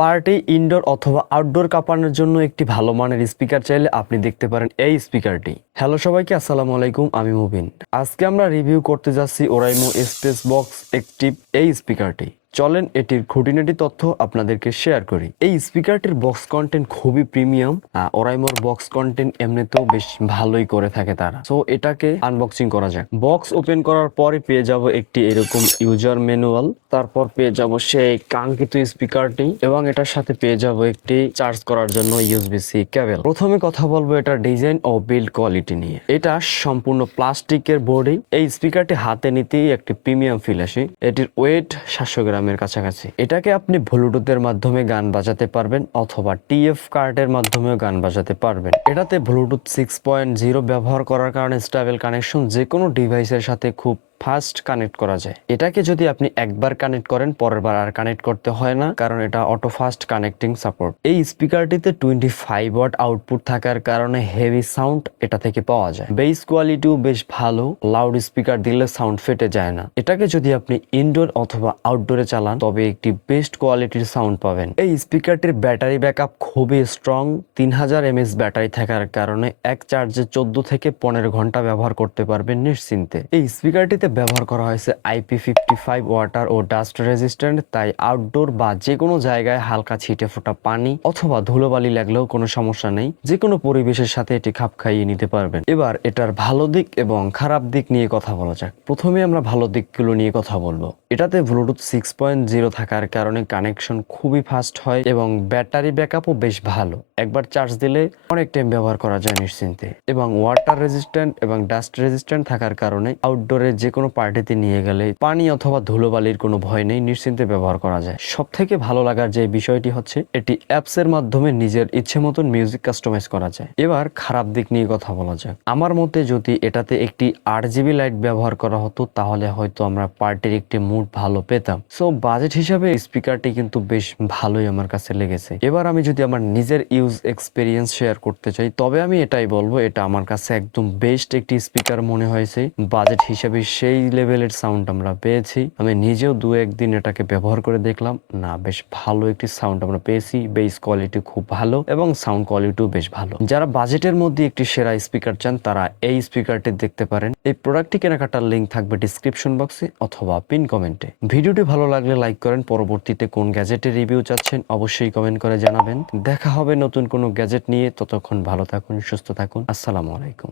Party indoor অথবা outdoor কাঁপানোর জন্য একটি ভালো মানের স্পিকার চাইলে আপনি দেখতে পারেন এই স্পিকারটি হ্যালো সবাইকে, আসসালামু আলাইকুম, আমি মুবিন। আজকে আমরা রিভিউ করতে যাচ্ছি ওরাইমো স্পেস বক্স একটিভ এই স্পিকারটি চলেন এটির খুঁটিনাটি তথ্য আপনাদেরকে শেয়ার করি। এই স্পিকারটির বক্স কন্টেন্ট খুবই প্রিমিয়াম ওরাইমোর বক্স কন্টেন্ট এমনিতেও বেশ ভালোই করে থাকে তারা। সো এটাকে আনবক্সিং করা যাক। বক্স ওপেন করার পরে পেয়ে যাব একটি এরকম ইউজার ম্যানুয়াল তারপর পেয়ে যাব সেই কাঙ্ক্ষিত স্পিকারটি এবং এটার সাথে পেয়ে যাব একটি চার্জ করার জন্য ইউএসবি সি কেবল প্রথমে কথা বলব এটার ডিজাইন ও বিল্ড কোয়ালিটি নিয়ে। এটা সম্পূর্ণ প্লাস্টিকের বডি এই স্পিকারটি হাতে নিতেই একটি প্রিমিয়াম ফিল আসে। এটির ওয়েট সাতশো গ্রামের কাছাকাছি। এটাকে আপনি ব্লুটুথের মাধ্যমে গান বাজাতে পারবেন অথবা টিএফ কার্ডের মাধ্যমেও গান বাজাতে পারবেন। এটাতে ব্লুটুথ সিক্স পয়েন্ট জিরো ব্যবহার করার কারণে স্টেবল কানেকশন যে কোনো ডিভাইসের সাথে খুব ফাস্ট কানেক্ট করা যায়। এটাকে যদি আপনি একবার কানেক্ট করেন, পরের বার আর কানেক্ট করতে হয় না, কারণ এটা অটো ফাস্ট কানেক্টিং সাপোর্ট এই স্পিকারটিতে টোয়েন্টি ফাইভ ওয়াট আউটপুট থাকার কারণে হেভি সাউন্ড এটা থেকে পাওয়া যায়। বেস কোয়ালিটিও বেশ ভালো লাউড স্পিকার দিলে সাউন্ড ফেটে যায় না। এটাকে যদি আপনি ইনডোর অথবা আউটডোরে চালান, তবে একটি বেস্ট কোয়ালিটির সাউন্ড পাবেন। এই স্পিকারটির ব্যাটারি ব্যাকআপ খুবই স্ট্রং তিন হাজার এমএস ব্যাটারি থাকার কারণে এক চার্জে চোদ্দ থেকে পনেরো ঘণ্টা ব্যবহার করতে পারবেন নিশ্চিন্তে। এই স্পিকারটিতে ব্যবহার করা হয়েছে আইপি ফিফটি ফাইভ ওয়াটার ও ডাস্ট রেজিস্ট্যান্ট তাই আউটডোর বা যে কোনো জায়গায় হালকা ছিটে ফোটা পানি অথবা ধুলোবালি লাগলেও কোনো সমস্যা নেই। যে কোনো পরিবেশের সাথে এটি খাপ খাইয়ে নিতে পারবেন। এবার এটার ভালো দিক এবং খারাপ দিক নিয়ে কথা বলা যাক। প্রথমে আমরা ভালো দিকগুলো নিয়ে কথা বলব। এটাতে ব্লুটুথ সিক্স পয়েন্ট জিরো থাকার কারণে কানেকশন খুবই ফাস্ট হয় এবং ব্যাটারি ব্যাকআপও বেশ ভালো। একবার চার্জ দিলে অনেক টাইম ব্যবহার করা যায় নিশ্চিন্তে। এবং ওয়াটার রেজিস্ট্যান্ট এবং ডাস্ট রেজিস্ট্যান্ট থাকার কারণে আউটডোরে যে কোনো পার্টিতে নিয়ে গেলে পানি অথবা ধুলোবালির কোনো ভয় নেই, নিশ্চিন্তে ব্যবহার করা যায়। সব থেকে ভালো লাগার যে বিষয়টি হচ্ছে, এটি অ্যাপস এর মাধ্যমে নিজের ইচ্ছে মতন মিউজিক কাস্টমাইজ করা যায়। এবার খারাপ দিক নিয়ে কথা বলা যাক। আমার মতে যদি এটাতে একটি আট জিবি লাইট ব্যবহার করা হতো, তাহলে হয়তো আমরা পার্টির একটি মুড ভালো পেতাম। সো, বাজেট হিসাবে স্পিকারটি কিন্তু বেশ ভালোই আমার কাছে লেগেছে। এবার আমি যদি আমার নিজের ইউজ এক্সপিরিয়েন্স শেয়ার করতে চাই, তবে আমি এটাই বলব, এটা আমার কাছে একদম বেস্ট একটি স্পিকার মনে হয়েছে। বাজেট হিসাবে সেই লেভেলের সাউন্ড আমরা পেয়েছি। আমি নিজেও দু একদিন এটাকে ব্যবহার করে দেখলাম। না, বেশ ভালো একটি সাউন্ড আমরা পেয়েছি। বেস কোয়ালিটি খুব ভালো এবং সাউন্ড কোয়ালিটিও বেশ ভালো। যারা বাজেটের মধ্যে একটি সেরা স্পিকার চান, তারা এই স্পিকারটি দেখতে পারেন। এই প্রোডাক্টটি কেনাকাটার লিঙ্ক থাকবে ডিসক্রিপশন বক্সে অথবা পিন কমেন্টে ভিডিওটি ভালো লাগলে লাইক করেন। পরবর্তীতে কোন গ্যাজেটের রিভিউ চাচ্ছেন, অবশ্যই কমেন্ট করে জানাবেন। দেখা হবে নতুন কোনো গ্যাজেট নিয়ে। ততক্ষণ ভালো থাকুন, সুস্থ থাকুন। আসসালামু আলাইকুম।